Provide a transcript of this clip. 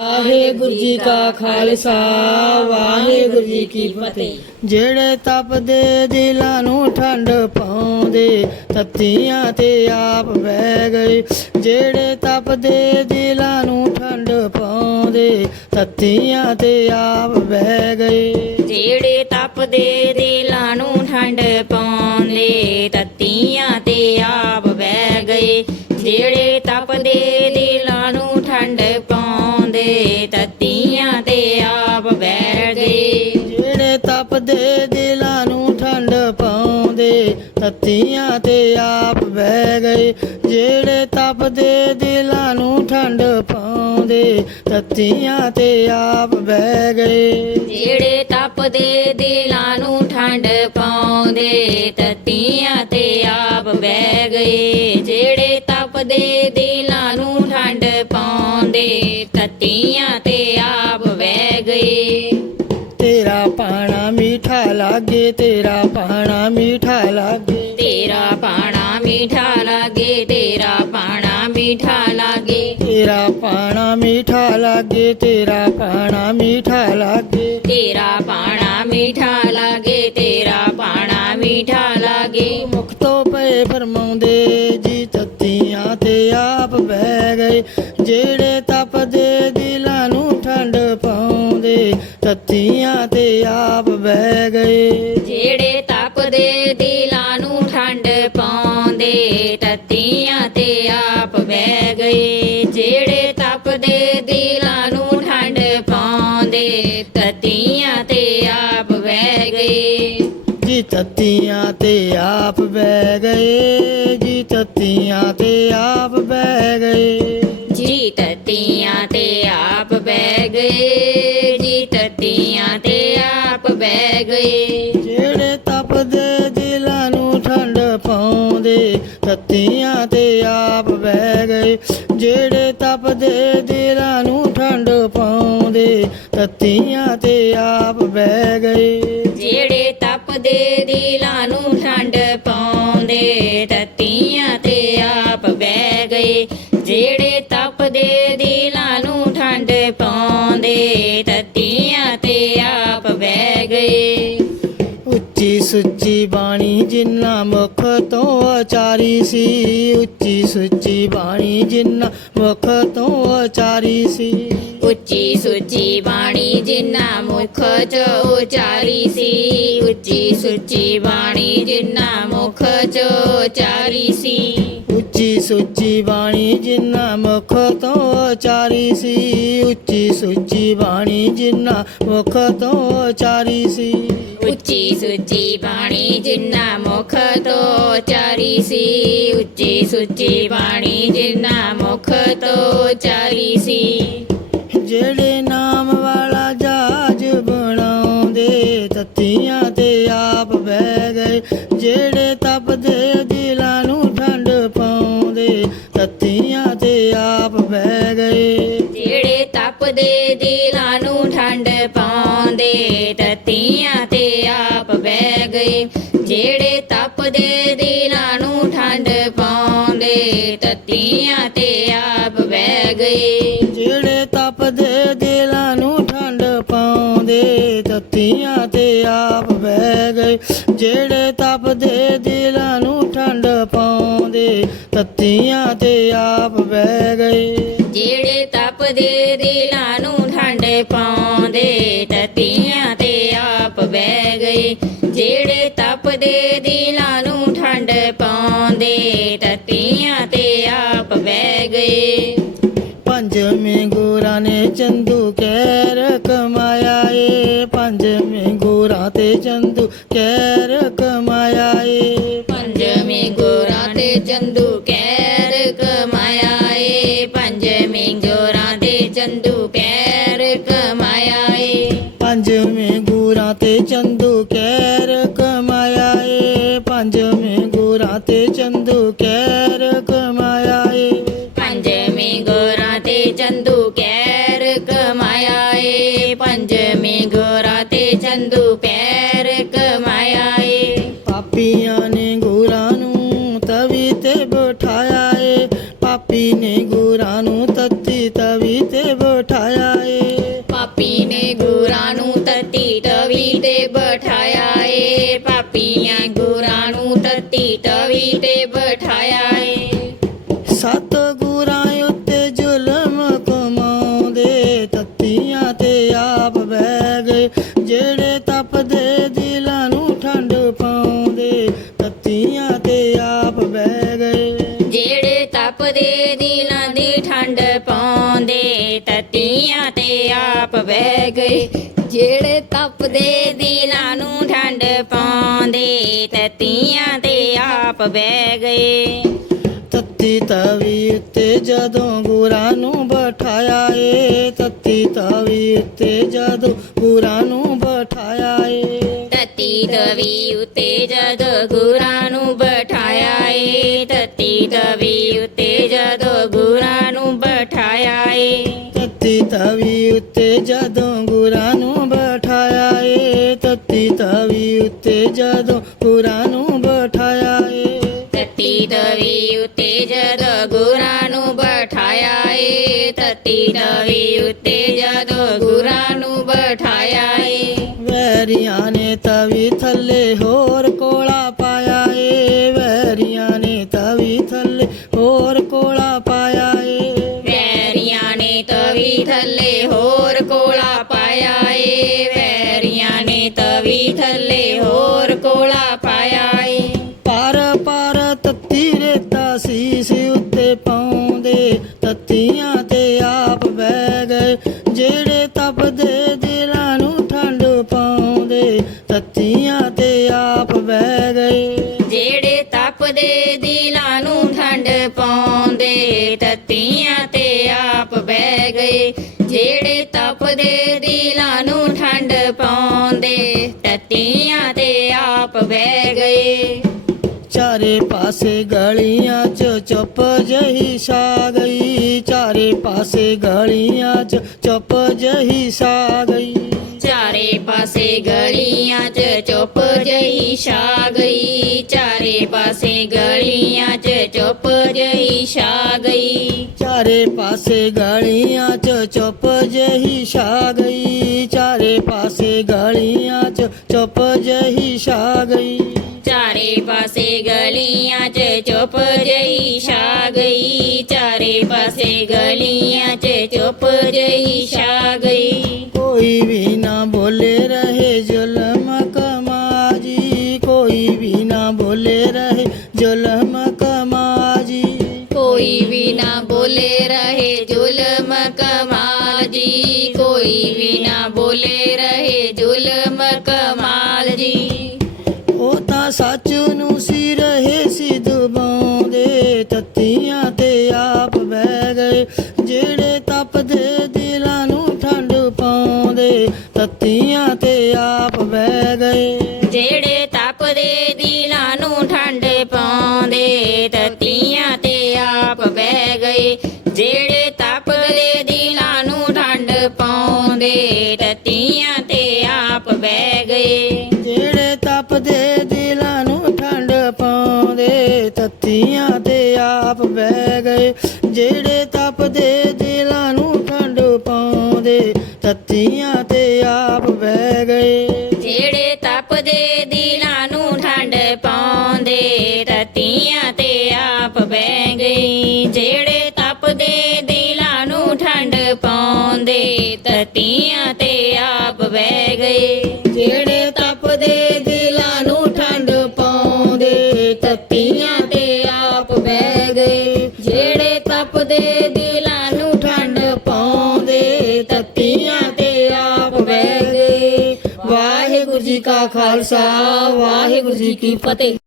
ਵਾਹਿਗੁਰੂ ਜੀ ਕਾ ਖਾਲਸਾ ਵਾਹਿਗੁਰੂ ਜੀ ਕੀ ਫਤਿਹ। ਜਿਹੜੇ ਤਪਦੇ ਦਿਲਾਂ ਨੂੰ ਠੰਡ ਪਾਉਂਦੇ, ਤਤੀਆਂ ਤੇ ਆਪ ਬਹਿ ਗਏ। ਜਿਹੜੇ ਤਪਦੇ ਦਿਲਾਂ ਨੂੰ ਠੰਡ ਪਾਉਂਦੇ, ਤਤੀਆਂ ਤੇ ਆਪ ਬਹਿ ਗਏ। ਜਿਹੜੇ ਤਪਦੇ ਦਿਲਾਂ ਨੂੰ ਠੰਡ ਪਾਉਂਦੇ, ਤਤੀਆਂ ਤੇ ਆਪ ਬਹਿ ਗਏ। ਜਿਹੜੇ ਤਪਦੇ ਦਿਲਾਂ ਨੂੰ ਠੰਡ ਪਾਉਂਦੇ, ਤਤੀਆਂ ਤੇ ਆਪ ਬਹਿ ਗਏ। ਜਿਹੜੇ ਤਪਦੇ ਦਿਲਾਂ ਨੂੰ ਠੰਡ ਪਾਉਂਦੇ, ਤੱਤੀਆਂ ਤੇ ਆਪ ਬਹਿ ਗਏ। ਜਿਹੜੇ ਤਪਦੇ ਦਿਲਾਂ ਨੂੰ ਠੰਡ ਪਾਉਂਦੇ, ਤੱਤੀਆਂ ਤੇ ਆਪ ਬਹਿ ਗਏ। ਜਿਹੜੇ ਤਪਦੇ ਦਿਲਾਂ ਨੂੰ ਠੰਡ ਪਾਉਂਦੇ, ਤਤੀਆਂ ਤੇ ਲਾਗੇ ਤੇਰਾ ਪਾਣਾ ਮਿੱਠਾ ਲਾਗੇ। ਤੇਰਾ ਪਾਣਾ ਮਿੱਠਾ ਲਾਗੇ ਤੇਰਾ ਪਾਣਾ ਮਿੱਠਾ ਲਾਗੇ। ਤੇਰਾ ਪਾਣਾ ਮਿੱਠਾ ਲਾਗੇ ਤੇਰਾ ਪਾਣਾ ਮਿੱਠਾ ਲਾਗੇ। ਤੇਰਾ ਪਾਣਾ ਮਿੱਠਾ ਲਾਗੇ ਤੇਰਾ ਪਾਣਾ ਮਿੱਠਾ ਲਾਗੇ। ਮੁਖ ਤੋਂ ਪਏ ਫਰਮਾਉਂਦੇ ਜੀ ਤਤੀਆਂ ਤੇ ਆਪ ਬਹਿ ਗਏ। ਜਿਹੜੇ ਤਪਦੇ ਦਿਲਾਂ ਤਤੀਆਂ ਤੇ ਆਪ ਬਹਿ ਗਏ। ਜਿਹੜੇ ਤਪਦੇ ਦਿਲਾਂ ਨੂੰ ਠੰਡ ਪਾਉਂਦੇ ਤਤੀਆਂ ਤੇ ਆਪ ਬਹਿ ਗਏ। ਜਿਹੜੇ ਤਪਦੇ ਦਿਲਾਂ ਨੂੰ ਠੰਡ ਪਾਉਂਦੇ ਤਤੀਆਂ ਤੇ ਆਪ ਬਹਿ ਗਏ। ਜੀ ਤਤੀਆਂ ਤੇ ਆਪ ਬਹਿ ਗਏ ਜੀ ਤਤੀਆਂ ਤੇ ਆਪ ਬਹਿ ਗਏ। ਤਤੀਆਂ ਤੇ ਆਪ ਬਹਿ ਗਏ। ਜਿਹੜੇ ਤਪਦੇ ਦਿਲਾਂ ਨੂੰ ਠੰਡ ਪਾਉਂਦੇ ਤਤੀਆਂ ਤੇ ਆਪ ਬਹਿ ਗਏ। ਜਿਹੜੇ ਤਪਦੇ ਦਿਲਾਂ ਨੂੰ ਠੰਡ ਪਾਉਂਦੇ ਤਤੀਆਂ ਤੇ ਆਪ ਬਹਿ ਗਏ। ਜਿਹੜੇ ਤਪਦੇ ਦਿਲਾਂ ਨੂੰ ਠੰਡ ਪਾਉਂਦੇ ਤਤੀਆਂ ਤੇ ਆਪ ਬਹਿ ਗਏ। ਉੱਚੀ ਸੁੱਚੀ ਬਾਣੀ ਜਿੰਨਾ ਮੁਖ ਤੋਂ ਉਚਾਰੀ ਸੀ, ਉੱਚੀ ਸੁੱਚੀ ਬਾਣੀ ਜਿੰਨਾ ਮੁਖ ਤੋਂ ਉਚਾਰੀ ਸੀ। ਉੱਚੀ ਸੁੱਚੀ ਬਾਣੀ ਜਿੰਨਾ ਮੁਖ ਚ ਉਚਾਰੀ ਸੀ, ਉੱਚੀ ਸੁੱਚੀ ਬਾਣੀ ਜਿੰਨਾ ਮੁਖ ਚ ਉਚਾਰੀ ਸੀ। ਉੱਚੀ ਸੁੱਚੀ ਬਾਣੀ ਜਿੰਨਾ ਮੁਖ ਤੋਂ ਉਚਾਰੀ ਸੀ ਉੱਚੀ ਸੁੱਚੀ ਬਾਣੀ ਜਿੰਨਾ ਮੁਖ ਤੋਂ ਉਚਾਰੀ ਸੀ। ਉੱਚੀ ਸੁੱਚੀ ਬਾਣੀ ਜਿਨ੍ਹਾਂ ਮੁਖ ਤੋਂ ਉਚਾਰੀ ਸੀ ਉੱਚੀ ਸੁੱਚੀ ਬਾਣੀ ਜਿਨ੍ਹਾਂ ਮੁਖ ਤੋਂ ਉਚਾਰੀ ਸੀ। ਜਿਹੜੇ ਨਾਮ ਵਾਲਾ ਦਿਲਾਂ ਨੂੰ ਠੰਡ ਪਾਉਂਦੇ, ਤਤੀਆਂ ਤੇ ਆਪ ਬਹਿ ਗਏ। ਜਿਹੜੇ ਤਪਦੇ ਦਿਲਾਂ ਨੂੰ ਠੰਡ ਪਾਉਂਦੇ, ਤਤੀਆਂ ਤੇ ਆਪ ਬਹਿ ਗਏ। ਜਿਹੜੇ ਤਪਦੇ ਦਿਲਾਂ ਨੂੰ ਠੰਡ ਪਾਉਂਦੇ, ਤਤੀਆਂ ਤੇ ਆਪ ਬਹਿ ਗਏ। ਜਿਹੜੇ ਤਪਦੇ ਦਿਲਾਂ ਨੂੰ ਠੰਡ ਪਾਉਂਦੇ, ਤਤੀਆਂ ਤੇ ਆਪ ਬਹਿ ਗਏ। ਜਿਹੜੇ ਤਪਦੇ ਦਿਲਾਂ ਨੂੰ ਠੰਡ ਪਾਉਂਦੇ ਤਤੀਆਂ ਤੇ ਆਪ ਬਹਿ ਗਏ। ਜਿਹੜੇ ਤਪਦੇ ਦਿਲਾਂ ਨੂੰ ਠੰਡ ਪਾਉਂਦੇ ਤਤੀਆਂ ਤੇ ਆਪ ਬਹਿ ਗਏ। ਪੰਜਵੇਂ ਗੁਰਾਂ ਨੇ ਚੰਦੂ ਕਹਿਰ ਕਮਾਇਆ ਏ ਪੰਜਵੇਂ ਗੁਰਾਂ ਤੇ ਚੰਦੂ ਕਹਿਰ ਕਮਾਇਆ ਏ ਪੰਜਵੇਂ ਗੋਰਾਂ ਤੇ ਚੰਦੂ ਕਹਿਰ ਜਿਹੜੇ ਤਪਦੇ ਦਿਲਾਂ ਨੂੰ ਠੰਡ ਪਾਉਂਦੇ, ਤੱਤੀਆਂ ਤੇ ਆਪ ਬਹਿ ਗਏ। ਜਿਹੜੇ ਤਪਦੇ ਦਿਲਾਂ ਦੀ ਠੰਡ ਪਾਉਂਦੇ, ਤਤੀਆਂ ਤੇ ਆਪ ਬਹਿ ਗਏ। ਜਿਹੜੇ ਤਪਦੇ ਦਿਲਾਂ ਨੂੰ ਠੰਡ ਪਾਉਂਦੇ, ਤਤੀਆਂ ਤੇ ਆਪ ਬਹਿ ਗਏ। ਤੱਤੀ ਤਵੀ ਉੱਤੇ ਜਦੋਂ ਗੁਰਾਂ ਨੂੰ ਬਿਠਾਇਆ ਏ ਤੱਤੀ ਤਵੀ ਉੱਤੇ ਜਦੋਂ ਗੁਰਾਂ ਨੂੰ ਬਿਠਾਇਆ ਏ। ਤਤੀ ਦਵੀ ਉਤੇ ਜਦ ਗੁਰਾਂ ਨੂੰ ਬਿਠਾਇਆ ਏ ਤਤੀ ਦਵੀ ਉਤੇ ਜਦ ਗੁਰਾਂ ਨੂੰ ਬਿਠਾਇਆ ਏ। ਤੱਤੀ ਤਵੀ ਉੱਤੇ ਜਦੋਂ ਗੁਰਾਂ ਨੂੰ ਬਿਠਾਇਆ ਏ ਤੱਤੀ ਤਵੀ ਉੱਤੇ ਜਦੋਂ ਗੁਰਾਂ ਨੂੰ ਬਿਠਾਇਆ ਤਤੀ ਦਵੀ ਉਤੇ ਜਦ ਗੁਰਾਂ ਨੂੰ ਬਿਠਾਇਆ ਏ ਤਤੀ ਦਵੀ ਉਤੇ ਜਦ ਗੁਰਾਂ ਨੂੰ ਬਿਠਾਇਆ ਏ ਵੈਰੀਆਂ ਨੇ ਤਵੀ ਥੱਲੇ ਹੋਰ ਕੋਲਾ ਪਾਇਆ ਏ ਵੈਰੀਆਂ ਨੇ ਤਵੀ ਥੱਲੇ ਹੋਰ ਕੋਲਾ ਪਾਇਆ ਏ ਵੈਰੀਆਂ ਨੇ ਤਵੀ ਥੱਲੇ ਹੋਰ ਕੋਲਾ ਪਾਇਆ ਏ ਵੈਰੀਆਂ ਨੇ ਤਵੀ ਥੱਲੇ ਹੋਰ ਪਾਉਂਦੇ ਤਤੀਆਂ ਤੇ ਆਪ ਬਹਿ ਗਏ। ਜਿਹੜੇ ਤਪਦੇ ਦਿਲਾਂ ਨੂੰ ਠੰਡ ਪਾਉਂਦੇ ਤਤੀਆਂ ਤੇ ਆਪ ਬਹਿ ਗਏ। ਚਾਰੇ ਪਾਸੇ ਗਲੀਆਂ 'ਚ ਚੁੱਪ ਜਹੀ ਛਾ ਗਈ। ਚਾਰੇ ਪਾਸੇ ਗਲੀਆਂ 'ਚ ਚੁੱਪ ਜਹੀ ਛਾ ਗਈ। ਚਾਰੇ ਪਾਸੇ ਗਲੀਆਂ 'ਚ ਚੁੱਪ ਜਹੀ ਛਾ ਗਈ। ਚਾਰੇ ਪਾਸੇ ਗਲੀਆਂ 'ਚ ਚਾਰੇ ਪਾਸੇ ਗਲੀਆਂ 'ਚ ਚੁੱਪ ਜਹੀ ਛਾ ਗਈ। ਚਾਰੇ ਪਾਸੇ ਗਲੀਆਂ 'ਚ ਚੁੱਪ ਜਹੀ ਛਾ ਗਈ। ਚਾਰੇ ਪਾਸੇ ਗਲੀਆਂ 'ਚ ਚੁੱਪ ਜਹੀ ਛਾ ਗਈ। ਚਾਰੇ ਪਾਸੇ ਗਲੀਆਂ 'ਚ ਚੁੱਪ ਜਹੀ ਛਾ बोले रहे जुल्म कमाजी कोई भी ना बोले रहे जुल्म कमा ਆਪ ਬਹਿ ਗਏ ਜਿਹੜੇ ਤਪਦੇ ਦਿਲਾਂ ਨੂੰ ਠੰਡ ਪਾਉਂਦੇ ਤੱਤੀਆਂ ਤੇ ਆਪ ਬਹਿ ਗਏ। ਜਿਹੜੇ ਤਪਦੇ ਦਿਲਾਂ ਨੂੰ ਠੰਡ ਪਾਉਂਦੇ ਤੱਤੀਆਂ ਤੇ ਆਪ ਬਹਿ ਗਏ। ਜਿਹੜੇ ਤੱਤੀਆਂ ਤੇ ਆਪ ਬਹਿ ਗਏ। ਜਿਹੜੇ ਤਪਦੇ ਦਿਲਾਂ ਨੂੰ ਠੰਡ ਪਾਉਂਦੇ ਤੱਤੀਆਂ ਤੇ ਆਪ ਬਹਿ ਗਏ। ਵਾਹਿਗੁਰੂ ਜੀ ਕਾ ਖਾਲਸਾ, ਵਾਹਿਗੁਰੂ ਜੀ ਕੀ ਫਤਿਹ।